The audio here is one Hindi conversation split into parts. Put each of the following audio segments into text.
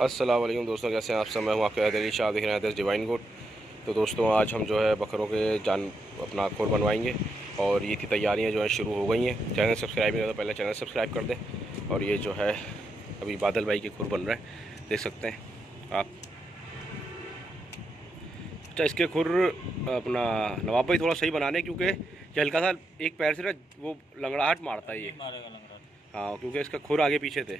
अस्सलाम वालेकुम दोस्तों, कैसे हैं आप सब। मैं हूं आपके अली शाह, देख रहे हैं डिवाइन गोट। तो दोस्तों आज हम जो है बकरों के अपना खुर बनवाएंगे और ये थी तैयारियां जो है शुरू हो गई हैं। चैनल सब्सक्राइब नहीं किया तो पहले चैनल सब्सक्राइब कर दें। और ये जो है अभी बादल भाई के खुर बन रहे हैं, देख सकते हैं आप। अच्छा, इसके खुर अपना नवाब भाई थोड़ा सही बनाने, क्योंकि ये हल्का सा एक पैर से ना वो लंगड़ाहट मारता है ये। मारेगा लंगड़ा। हाँ, क्योंकि इसका खुर आगे पीछे थे।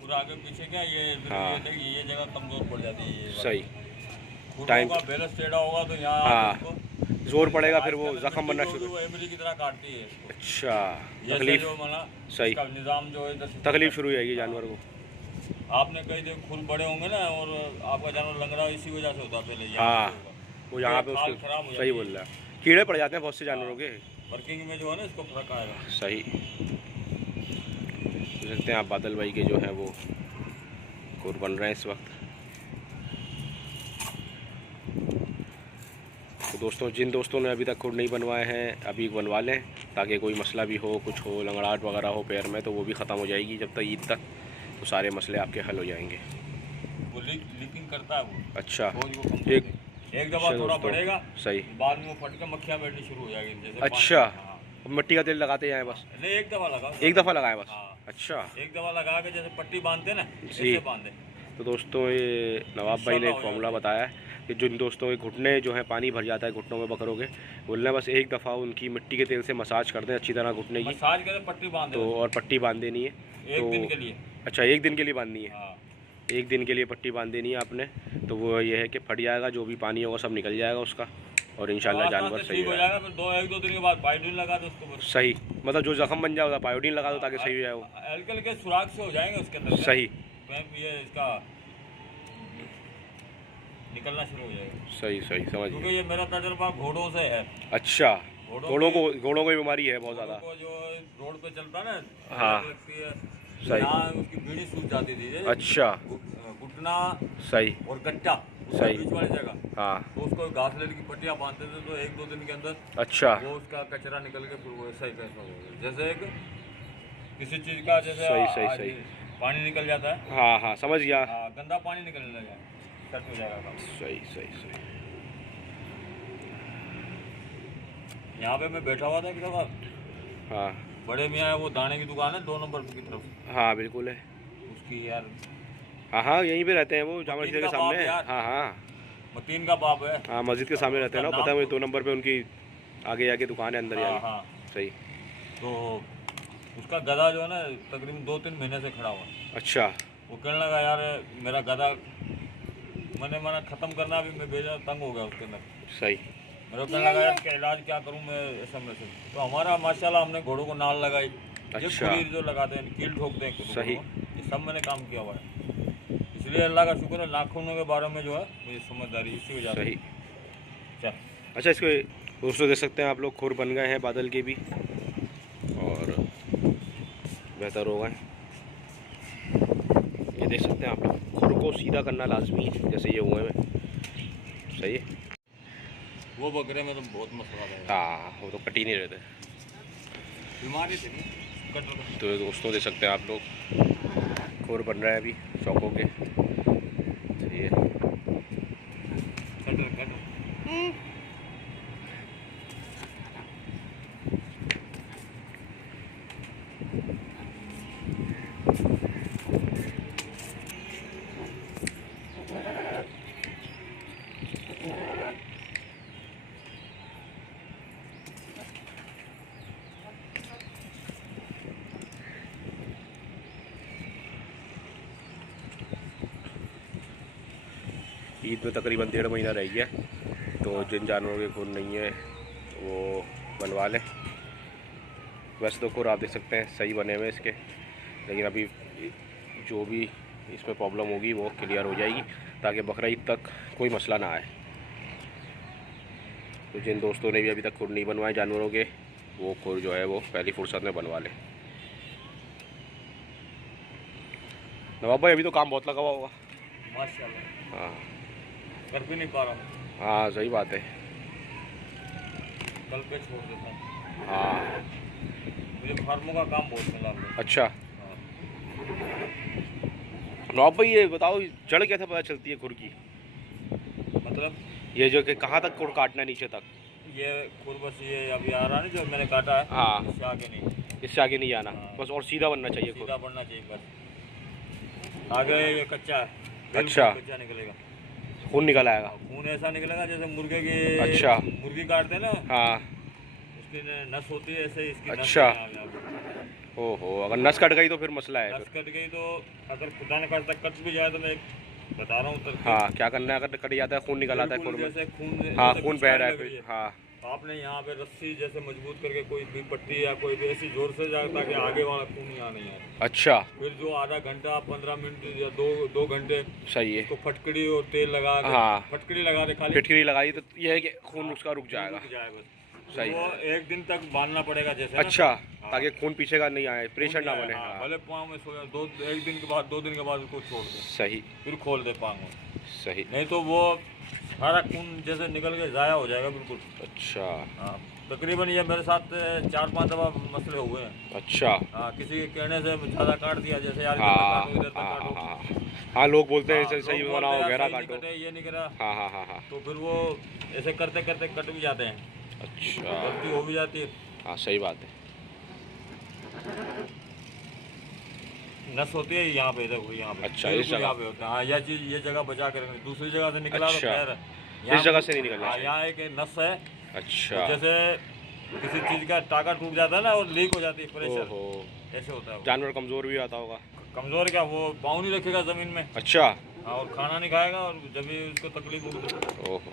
पूरा आगे पीछे क्या ये हाँ ये जगह कमजोर पड़ जाती है ये सही टाइम टाइम। का बैलेंस टेढ़ा होगा तो यहाँ हाँ, जोर पड़ेगा फिर वो जख्म बनना शुरू। वो एमरी की तरह काटती है इसको। अच्छा, ये तकलीफ जो माना सही, इसका निज़ाम जो है इधर से तकलीफ शुरू हो जाएगी जानवर को। आपने कई दिन खून बड़े होंगे ना, और आपका जानवर लंगड़ा इसी वजह से होता है पहले हाँ, वो यहाँ पे खाल उसके खराब हो सही जाती बोल रहा है, कीड़े पड़ जाते हैं बहुत से जानवरों के। वर्किंग में जो है ना इसको फर्क आएगा। सही देख सकते हैं आप, बादल भाई के जो है वो खुर बन रहे हैं इस वक्त। तो दोस्तों, जिन दोस्तों ने अभी तक खुर नहीं बनवाए हैं अभी बनवा लें, ताकि कोई मसला भी हो, कुछ हो, लंगड़ाहट वगैरह हो पैर में, तो वो भी ख़त्म हो जाएगी जब तक ईद तक। तो सारे मसले आपके हल हो जाएंगे। वो लीकिंग करता है वो। अच्छा, एक दफ़ा थोड़ा बढ़ेगा, सही, बाद में वो फट के मक्खियाँ बैठनी शुरू हो जाएगी जैसे अच्छा। हाँ। अब मिट्टी का तेल लगाते जाएं बस। नहीं, एक दफ़ा लगा, एक दफ़ा लगाएं बस। हाँ। अच्छा, एक दफ़ा लगा के जैसे पट्टी बांधते ना, जी। ऐसे बांधे। तो दोस्तों, ये नवाब भाई ने एक फॉर्मूला बताया है कि जिन दोस्तों के घुटने जो है पानी भर जाता है घुटनों में बकरों के, बोलना बस एक दफ़ा उनकी मिट्टी के तेल से मसाज कर दें अच्छी तरह घुटने की, मसाज करें, पट्टी बांध तो और पट्टी बांध देनी है एक दिन के लिए। अच्छा, एक दिन के लिए बांधनी है। हाँ। एक दिन के लिए पट्टी बांध देनी है आपने, तो वो ये है कि फट जाएगा, जो भी पानी होगा सब निकल जाएगा उसका, और इंशाल्लाह जानवर सही हो जाएगा। फिर एक दो दिन के बाद पायोडीन लगा दो उसको बस। सही, मतलब जो जख्म बन जाएगा पायोडीन लगा दो ताकि सही हो जाए वो। हल्के हल्के सुराख से हो जाएंगे उसके अंदर। सही, ये इसका निकलना शुरू हो जाएगा। सही सही, समझ क्योंकि गए। ये मेरा तजुर्बा घोड़ों से है। अच्छा, घोड़ों को भी बीमारी है बहुत ज़्यादा। जो रोड पे चलता ना, हाँ, लगती है सही, उसकी बीड़ी सूख जाती थी। अच्छा, घुटना सही, और गट्टा सही, बीच वाली जगह, हाँ, तो उसको घासलेट की पट्टियाँ बांधते थे, तो एक दो दिन के अंदर अच्छा, वो उसका कचरा निकल के फिर वो सही कैसा हो गया। जैसे एक किसी चीज़ का जैसे सही सही सही, पानी निकल जाता है। हाँ हाँ, समझ गया। गंदा पानी निकलने लगा, सेट हो जाएगा काम। सही सही सही। यहाँ पे मैं बैठा हुआ था कि दफा, हाँ, बड़े मियाँ वो दाने की दुकान है 2 नंबर की तरफ। हाँ बिल्कुल है। उसकी यार, हाँ हाँ, यहीं पे रहते हैं वो, जामा मस्जिद के सामने। हाँ हाँ, मतीन का बाप है। हाँ, मस्जिद के सामने रहते हैं ना, पता है मुझे। 2 नंबर पे उनकी आगे जाके दुकान है, अंदर हाँ जाके। हाँ। सही। तो उसका गधा जो है ना तकरीबन 2-3 महीने से खड़ा हुआ। अच्छा, वो कहने लगा यार मेरा गधा, मैंने मना ख़त्म करना, भी मैं बेजा तंग हो गया उसके अंदर। सही, मेरे को कहने लगा यार क्या इलाज क्या करूं मैं ऐसा में से। तो हमारा माशाल्लाह हमने घोड़ों को नाल लगाई, ये अच्छा, खुली जो लगाते हैं, कील ठोकते हैं घोड़ों सही। को, ये सब मैंने काम किया हुआ है। इसलिए अल्लाह का शुक्र है, नाखूनों के बारे में जो है मुझे समझदारी इसी वजह से। सही। चल, अच्छा, इसको दोस्तों देख सकते हैं आप लोग, खुर बन गए हैं बादल के भी, और बेहतर हो गए। ये देख सकते हैं आप लोग, खुर को सीधा करना लाजमी है, जैसे ये हुए हैं। सही है। वो बकरे में तो बहुत मसला है। हाँ, वो तो कट ही नहीं रहते। बीमारी थी कट। तो दोस्तों देख सकते हैं आप लोग, खुर बन रहा है अभी चौकों के। सही है। ईद में तकरीबन 1.5 महीना रह गया, तो जिन जानवरों के खुर नहीं है वो बनवा लें। वैसे तो खुर आप देख सकते हैं सही बने हुए इसके, लेकिन अभी जो भी इसमें प्रॉब्लम होगी वो क्लियर हो जाएगी, ताकि बकरा ईद तक कोई मसला ना आए। तो जिन दोस्तों ने भी अभी तक खुर नहीं बनवाए जानवरों के, वो खुर जो है वो पहली फुर्सत में बनवा लें। नवाब भाई, अभी तो काम बहुत लगा हुआ होगा। माशाल्लाह। हाँ, कर भी नहीं पा रहा हूँ। हाँ सही बात है। कल पे छोड़ देता हूँ। हाँ, मुझे फार्मों का काम बहुत मिला। अच्छा, हाँ। नवाब भाई ये बताओ, जड़ कैसे पता चलती है खुर की? मतलब ये जो कि कहाँ तक खुर काटना है, नीचे तक? ये खुर बस ये अभी आ रहा है जो मैंने काटा है, हाँ, इससे आगे नहीं। इससे आगे नहीं जाना, हाँ। बस और सीधा बनना चाहिए खुर। सीधा बढ़ना चाहिए बस। आगे ये कच्चा है, बिल्कुल अच्छा। कच्चा निकलेगा, खून निकल आएगा? खून ऐसा निकलेगा जैसे मुर्गे की, अच्छा। मुर्गी काटते हैं ना, हाँ। उसकी नस होती है ऐसे इसकी अच्छा। नस नहीं आगे। ओहो, अगर नस कट गई तो फिर मसला है नस फिर। कट गई तो, अगर खुदा न खास्ता कट भी जाए तो मैं बता रहा हूँ तरकीब। हाँ, क्या करना है अगर कट जाता है, खून निकल आता है खुर बिल्कुल में? जैसे खून, हाँ, जैसे खून कुछ बह रहा काट है लग रही फिर। हाँ। आपने यहाँ पे रस्सी जैसे मजबूत करके कोई भी पट्टी या कोई भी ऐसी जोर से जाए ताकि आगे वाला खून यहाँ नहीं आए। अच्छा। फिर जो आधा घंटा 15 मिनट या दो घंटे सही है। उसको फटकड़ी और तेल लगा के, हाँ, फटकड़ी लगा दे खाली, फिटकरी लगाई तो यह है कि खून उसका रुक जाएगा। रुक जाए बस। सही। वो 1 दिन तक बांधना पड़ेगा जैसे ना। अच्छा, हाँ। ताकि खून पीछे का नहीं आए, प्रेशर ना बने। हाँ, हाँ, भले पाँव में सोया 1 दिन के बाद 2 दिन के बाद उसको छोड़ दे, सही फिर खोल दे पाँव में, सही। नहीं तो वो सारा खून जैसे निकल के ज़ाया हो जाएगा बिल्कुल। अच्छा। हाँ, तकरीबन ये मेरे साथ 4-5 दफ़ा मसले हुए हैं। अच्छा। हाँ, किसी के कहने से ज़्यादा काट दिया, जैसे यार हाँ इधर तक हाँ काटो। हाँ हाँ, लोग बोलते हैं हाँ, ऐसे सही लोग बनाओ, बोलते हैं, गहरा सही नहीं काटो। कटे, ये नहीं करा, हाँ हाँ हाँ हाँ। तो फिर वो ऐसे करते करते कट भी जाते हैं, अच्छा। गलती हो भी जाती है। हाँ, सही बात है। नस होती है यहाँ पे, देखो यहाँ पे। अच्छा, बिल्कुल इस जगह। यहाँ पे होता है। हाँ, यह चीज़, ये जगह बचा कर रखनी। दूसरी जगह से निकला तो अच्छा। खैर है, इस जगह से नहीं निकलना हाँ, चाहिए। यहाँ एक नस है, अच्छा। जैसे किसी चीज़ का टाका टूट जाता है ना और लीक हो जाती है, प्रेशर ओहो, ऐसे होता है वो। जानवर कमज़ोर भी आता होगा। कमज़ोर क्या, वो पाँव नहीं रखेगा ज़मीन में। अच्छा। हाँ, और खाना नहीं खाएगा, और जब भी उसको तकलीफ होगी। ओहो।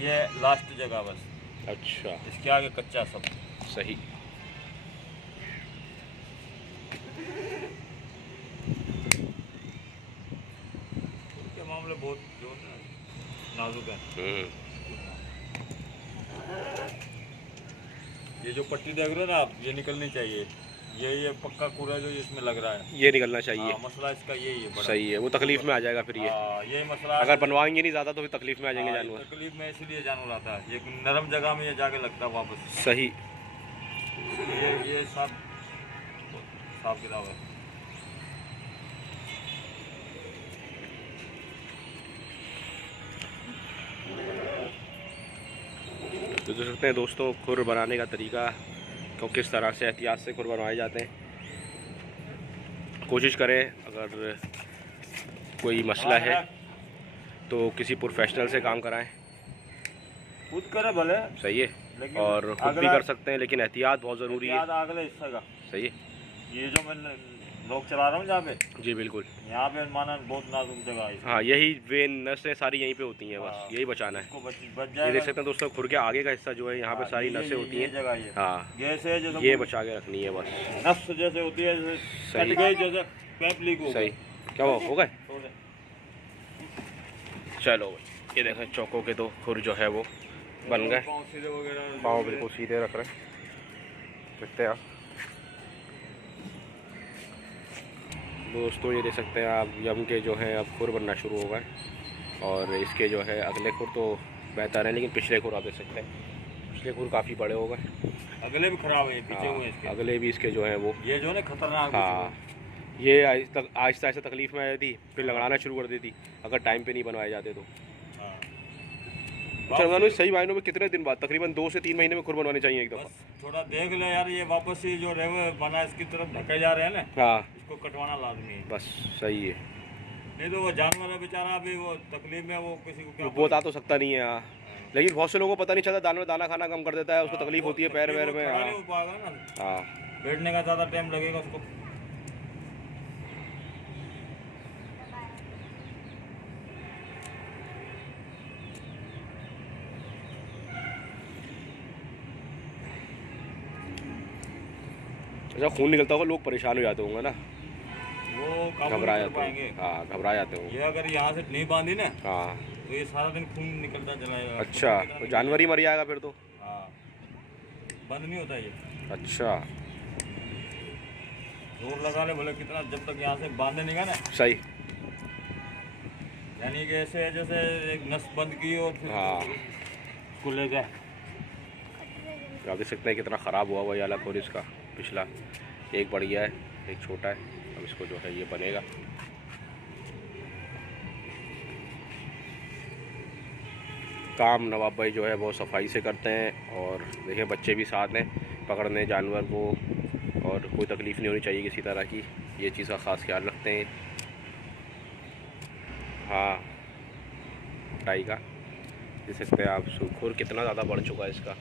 ये लास्ट जगह बस, अच्छा। इसके आगे कच्चा सब। सही। उनके मामले बहुत जो नाजुक है। ये जो पट्टी देख रहे हो ना आप, ये निकलनी चाहिए। ये पक्का कूड़ा जो इसमें लग रहा है, ये निकलना चाहिए। हाँ, मसला इसका यही है बड़ा। सही है, वो तकलीफ में आ जाएगा फिर ये। हाँ, ये मसला है। अगर बनवाएंगे नहीं ज़्यादा तो फिर तकलीफ में आ जाएंगे हाँ, जानवर। तकलीफ में इसलिए जानवर आता है, ये नरम जगह में ये जाके लगता है वापस। सही। ये सब हिसाब किताब है। तो देख सकते हैं दोस्तों, खुर बनाने का तरीका तो किस तरह से एहतियात से खुर बनवाए जाते हैं। कोशिश करें अगर कोई मसला है तो किसी प्रोफेशनल से काम कराएं। खुद करे भले, सही है, लेकिन और खुद भी कर सकते हैं, लेकिन एहतियात बहुत ज़रूरी है। अगले हिस्से का सही है। ये जो मैं लोग चला रहा हूँ जहाँ पे, जी बिल्कुल। यहाँ पे माना बहुत नाजुक जगह है। हाँ, यही वेन नसें सारी यहीं पे होती हैं, हाँ, बस यही बचाना है। इसको बच ये जाएगा। देख सकते हैं दोस्तों, खुर के आगे का हिस्सा जो है यहाँ पे सारी नसें होती हैं। जगह ये, हाँ, ये से जैसे ये बचा के रखनी है बस। नस जैसे होती है, जैसे सही। कट गई, जैसे पैप लीक हो सही। गई। क्या हो गए? तो दे। चलो ये देखें, चौकों के तो खुर जो है वो बन गए। पाँव सीधे वगैरह, पाँव बिल्कुल सीधे रख रहे हैं, देखते हैं आप दोस्तों। ये देख सकते हैं आप, यम के जो है अब खुर बनना शुरू हो गए, और इसके जो है अगले खुर तो बेहतर है, लेकिन पिछले खुर आप देख सकते हैं, पिछले खुर काफ़ी बड़े हो गए। अगले भी खराब है, पीछे हाँ, हुए इसके। अगले भी इसके जो है वो, ये जो है ना खतरनाक। हाँ, ये आहिस्ता आहिस्ता तकलीफ में आई थी, फिर लगाना शुरू कर देती अगर टाइम पे नहीं बनवाए जाते तो। अच्छा, मतलब सही मायनों में कितने दिन बाद, तकरीबन 2 से 3 महीने में खुर बनवाने चाहिए एक दफ़ा? थोड़ा देख ले यार, ये वापस ही जो रेवे बना इसकी तरफ धके जा रहे हैं ना, हाँ, इसको कटवाना लाजमी है। बस सही है। नहीं तो वो जानवर है बेचारा, अभी वो तकलीफ में, वो किसी को क्या वो बता तो सकता नहीं है। हाँ, लेकिन बहुत से लोगों को पता नहीं चलता, दाना खाना कम कर देता है, उसको तकलीफ होती है पैर वैर में। खड़ा नहीं हो पाएगा ना, हाँ, बैठने का ज़्यादा टाइम लगेगा उसको। अच्छा, खून निकलता होगा, लोग परेशान हो जाते होंगे ना, वो घबरा जाते होंगे। हाँ, घबरा जाते होंगे। ये अगर यहाँ से नहीं बांधी ना, हाँ। तो ये सारा दिन खून निकलता चला जाएगा। अच्छा, तो जानवर ही मर जाएगा फिर तो? हाँ, बंद नहीं होता ये। अच्छा, जोर लगा ले बोले कितना, जब तक यहाँ से बांधे नहीं गए ना, सही। यानी कि ऐसे जैसे एक नस बंद की और फिर हाँ, इसको ले गए। आप देख सकते हैं कितना ख़राब हुआ हुआ ये वाला खोर इसका पिछला। एक बढ़िया है, एक छोटा है। अब इसको जो है ये बनेगा। काम नवाब भाई जो है बहुत सफाई से करते हैं। और देखिए बच्चे भी साथ हैं पकड़ने जानवर को, और कोई तकलीफ़ नहीं होनी चाहिए किसी तरह की, ये चीज़ का ख़ास ख्याल रखते हैं। हाँ, टाई का देख सकते हैं आप, खुर कितना ज़्यादा बढ़ चुका है इसका।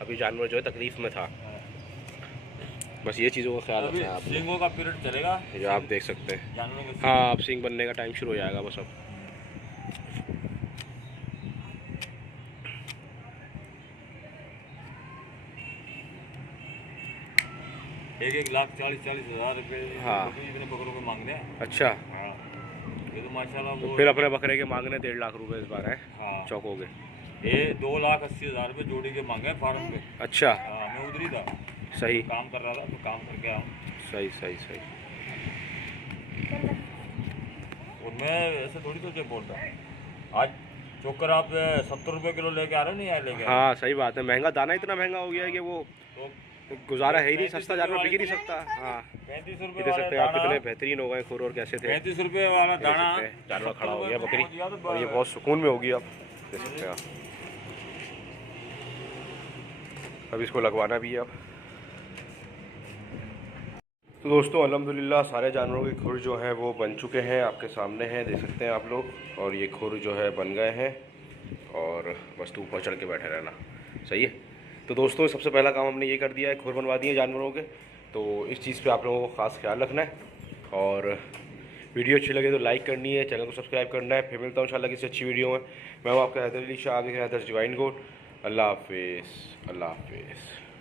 अभी जानवर जो है तकलीफ़ में था, बस ये चीज़ों का ख्याल रखना है आप। सींगों का पीरियड चलेगा, जो आप देख सकते हैं। जानवरों के हाँ, अब सींग बनने का टाइम शुरू हो जाएगा बस अब। एक लाख 40,000 रुपये हाँ। इतने बकरों के मांगने हैं। अच्छा, हाँ, ये तो माशाल्लाह तो वो फिर अपने बकरे के मांगने 1.5 लाख रुपए इस बार है। हाँ, चौक हो गए। ये 2,80,000 रुपये जोड़ी के मांगे हैं फार्म पे। अच्छा, हाँ, मैं उधर ही था, सही काम कर रहा था तो काम करके आया हूँ। सही सही सही। और मैं ऐसे थोड़ी तो बोलता, आज चोकर आप 70 रुपये किलो लेके आ रहे हो, नहीं आए लेके? हाँ सही बात है, महंगा दाना इतना महंगा हो गया है कि वो तो गुजारा है ही नहीं, सस्ता जानवर बिक ही नहीं सकता। हाँ, 35 ये रुपये देख वाला सकते हैं आप दाना, कितने बेहतरीन हो गए खुर और कैसे थे। 35 रुपये वाला ये देख दाना सकते हैं, जानवर खड़ा हो गया 70 बकरी, रुपये में दिया तो और ये बहुत सुकून में होगी। आप देख सकते हैं आप, अब इसको लगवाना भी है अब। तो दोस्तों अल्हम्दुलिल्लाह सारे जानवरों के खुर जो हैं वो बन चुके हैं, आपके सामने हैं, देख सकते हैं आप लोग। और ये खुर जो है बन गए हैं, और बस ऊपर चढ़ के बैठे रहना, सही है। तो दोस्तों सबसे पहला काम हमने ये कर दिया है, खुर बनवा दिए जानवरों के। तो इस चीज़ पे आप लोगों को ख़ास ख्याल रखना है, और वीडियो अच्छी लगे तो लाइक करनी है, चैनल को सब्सक्राइब करना है। फिर मिलता हूँ इंशाल्लाह किसी अच्छी वीडियो में। मैं हूँ आपका हैदर अली शाह, आगे हैदर डिवाइन गोट। अल्लाह हाफिज़, अल्लाह हाफिज़।